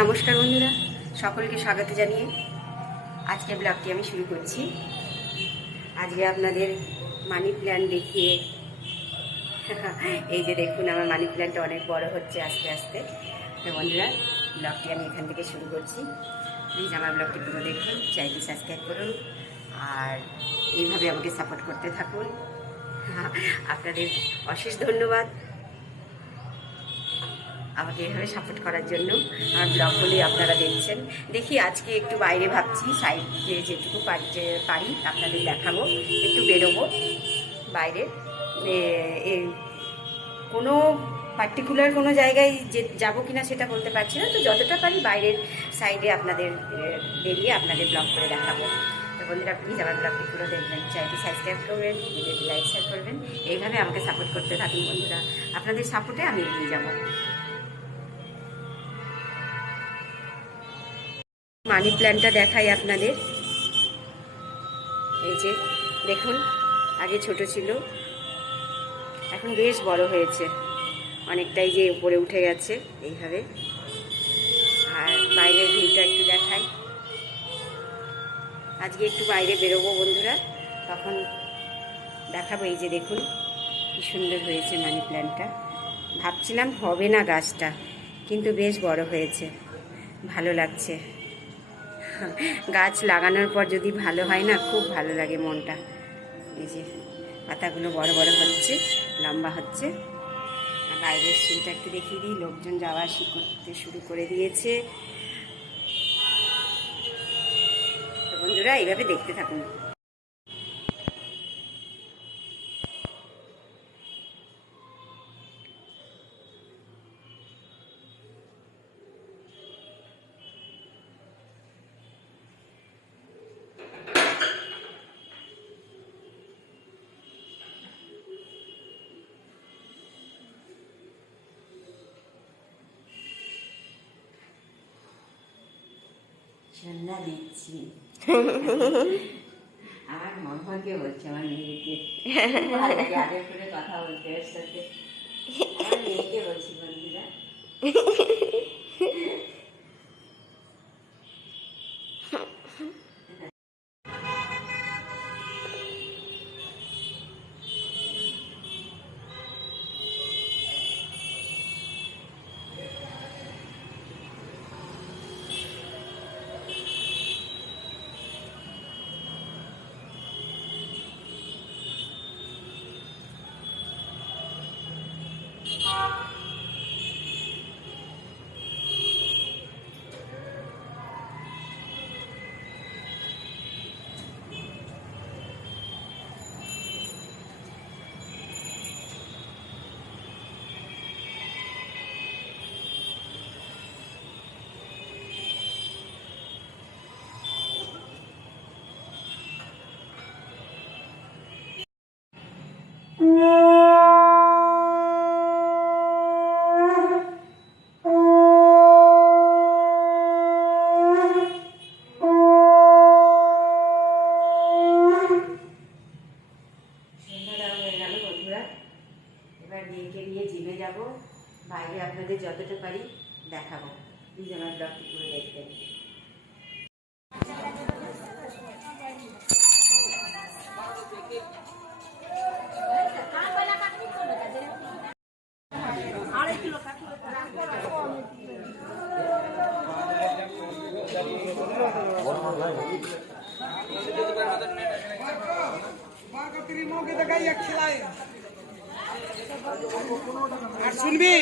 নমস্কার বন্ধুরা, সকলকে স্বাগত জানিয়ে আজকে ব্লগটি আমি শুরু করছি। আজকে আপনাদের মানি প্ল্যান্ট দেখিয়ে, এই যে দেখুন আমার মানি প্ল্যান্টটা অনেক বড় হচ্ছে আস্তে আস্তে। তো বন্ধুরা ব্লগটি আমি এখান থেকে শুরু করছি। প্লিজ আমার ব্লগটি পুরো দেখুন চাইলে সাবস্ক্রাইব করুন, আর এইভাবে আমাকে সাপোর্ট করতে থাকুন। আপনাদের অশেষ ধন্যবাদ। আমাকে এভাবে সাপোর্ট করার জন্য আমার ব্লগগুলি আপনারা দেখছেন। দেখি আজকে একটু বাইরে ভাবছি সাইডে যেটুকু পারি আপনাদের দেখাবো, একটু বেরোবো বাইরে। কোনো পার্টিকুলার কোনো জায়গায় যে, যাব কিনা সেটা বলতে পারছি না। তো যতটা পারি বাইরের সাইডে আপনাদের বেরিয়ে আপনাদের ব্লগ করে দেখাবো। তো বন্ধুরা প্লিজ আমার ব্লগটি পুরো দেখবেন। চ্যানেলটি সাবস্ক্রাইব করবেন, ভিডিওটি লাইক শেয়ার করবেন। এইভাবে আমাকে সাপোর্ট করতে থাকুন বন্ধুরা। আপনাদের সাপোর্টে আমি এগিয়ে যাব। মানি প্ল্যান্টটা দেখাই আপনাদের। এই যে, দেখুন, আগে ছোট ছিল। এখন বেশ বড় হয়েছে। অনেকটাই যে উপরে উঠে গেছে এইভাবে। আর বাইরের ভিউটা একটু দেখাই। আজকে একটু বাইরে বেরোবো বন্ধুরা। তখন দেখাবো এই যে, দেখুন, কি সুন্দর হয়েছে মানি প্ল্যান্টটা ভাবছিলাম হবে না গাছটা, কিন্তু বেশ বড় হয়েছে। ভালো লাগছে। গাছ লাগানোর পর যদি ভালো হয় না, খুব ভালো লাগে মনটা। এই যে পাতাগুলো বড় বড় হচ্ছে, লম্বা হচ্ছে। বাইরের সিনটা একটু দেখিয়ে দিই, লোকজন যাওয়া আসি করতে শুরু করে দিয়েছে। বন্ধুরা, এইভাবে দেখতে থাকুন। সন্ধ্যা দিচ্ছি আমার মনকে বলছে আমার মেয়েকে। আগে করে কথা বলতে এর সাথে। মেয়েকে বলছি বন্ধুরা। সন্ধ্যাটাও বাইরে আপনাদের যতটা পারি দেখাবো প্লিজ আমার ব্লগটি পুরো দেখবেন আর শুনবি